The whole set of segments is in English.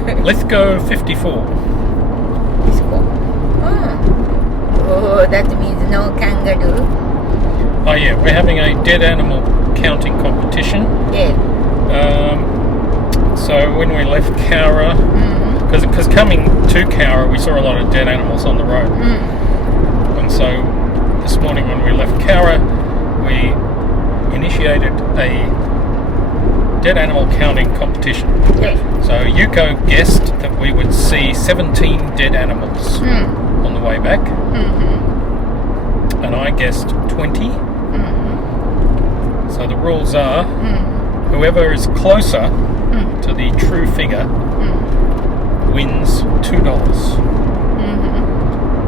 Lithgow 54. Oh, that means no kangaroo. Oh yeah, we're having a dead animal counting competition. Yeah. So when we left Cowra, because coming to Cowra we saw a lot of dead animals on the road. And so this morning when we left Cowra, we initiated a dead animal counting competition. Yeah. So Yuko guessed that we would see 17 dead animals on the way back. And I guessed 20. So the rules are whoever is closer to the true figure wins $2.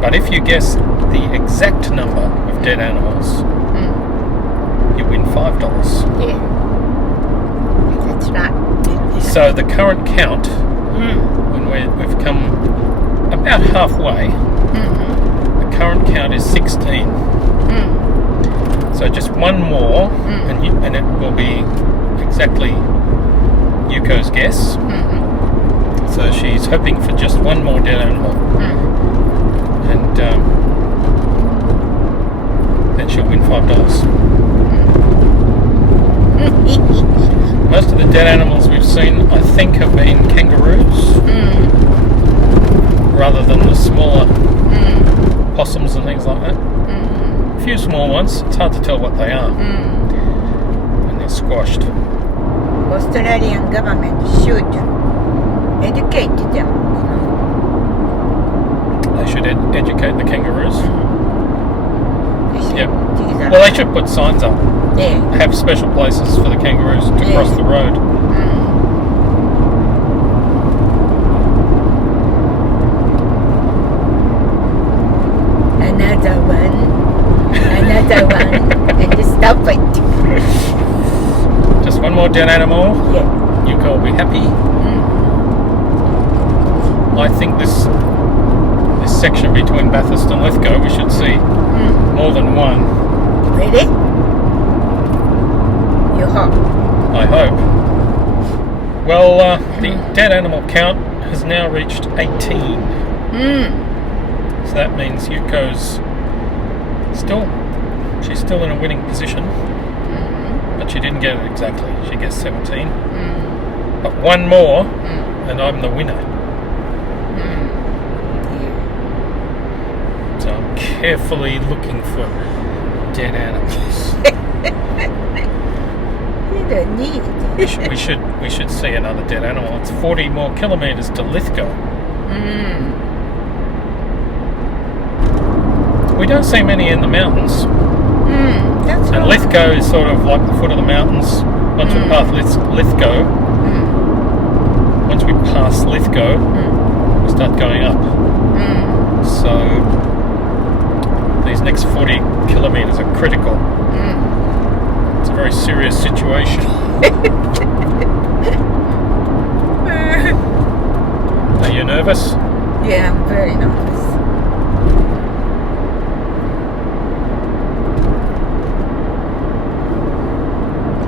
But if you guess the exact number of dead animals, you win $5. Yeah. That's right. So the current count, when we've come about halfway, the current count is 16. So just one more, and it will be exactly Yuko's guess. So she's hoping for just one more dead animal, and then she'll win $5. Most of the dead animals we've seen, I think, have been kangaroos, rather than the smaller possums and things like that. A few small ones. It's hard to tell what they are when they're squashed. Australian government should educate them. They should educate the kangaroos. They should Yep. do that. Well, they should put signs up. Yeah. Have special places for the kangaroos to cross the road. Another one, and stop it. Just one more dead animal. Yeah. Yuko will be happy. I think this section between Bathurst and Lithgow, we should see more than one. Really? You hope. I hope. Well, the dead animal count has now reached 18. So that means Yuko's she's still in a winning position, but she didn't get it exactly. She gets 17. But one more, and I'm the winner. So I'm carefully looking for dead animals. You don't need it. we should see another dead animal. It's 40 more kilometres to Lithgow. We don't see many in the mountains. That's And right. Lithgow is sort of like the foot of the mountains. Once we pass Lithgow, we start going up. So these next 40 kilometres are critical. It's a very serious situation. Are you nervous? Yeah, I'm very nervous.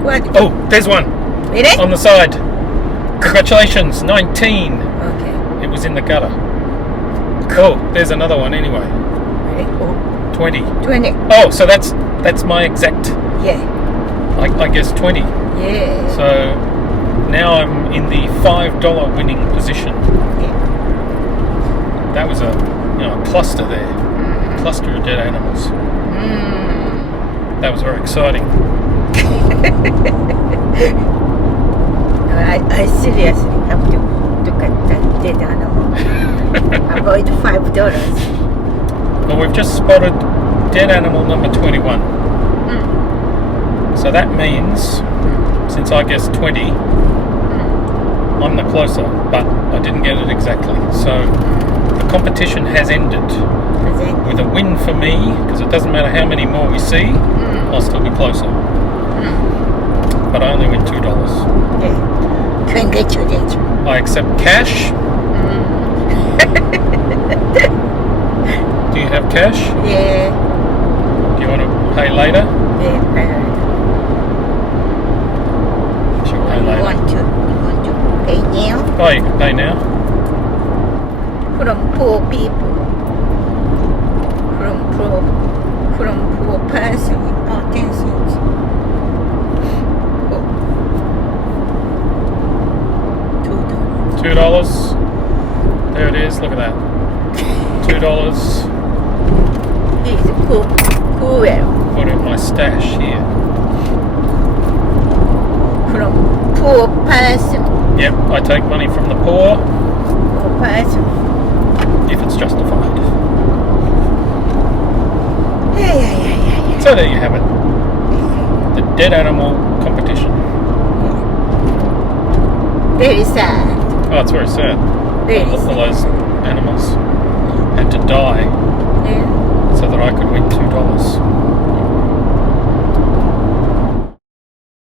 What? Oh, there's one Really? on the side. Congratulations, 19. Okay. It was in the gutter. Oh, there's another one anyway. Really? Oh, 20. 20. Oh, so that's my exact. Yeah. I guess 20. Yeah. So now I'm in the $5 winning position. Yeah. That was a cluster there. Cluster of dead animals. That was very exciting. I seriously have to look at that dead animal. Avoid $5. Well, we've just spotted dead animal number 21. So that means, since I guessed 20, I'm the closer, but I didn't get it exactly. So the competition has ended with a win for me, because it doesn't matter how many more we see, I'll still be closer. But I only win $2. Yeah. Congratulations. I accept cash. Do you have cash? Yeah. Do you want to pay later? Yeah. She'll pay You later. want to pay now? Oh, you can pay now. From poor people. From poor person. Oh, 10 cents. Oh. $2. $2. There it is. Look at that. $2. It's cool. Put in my stash here. From poor person. Yep, I take money from the poor Poor person. if it's justified. Yeah. So there you have it. The dead animal competition. Very sad. Oh, it's very sad. Very All sad. those animals had to die Yeah. so that I could win $2.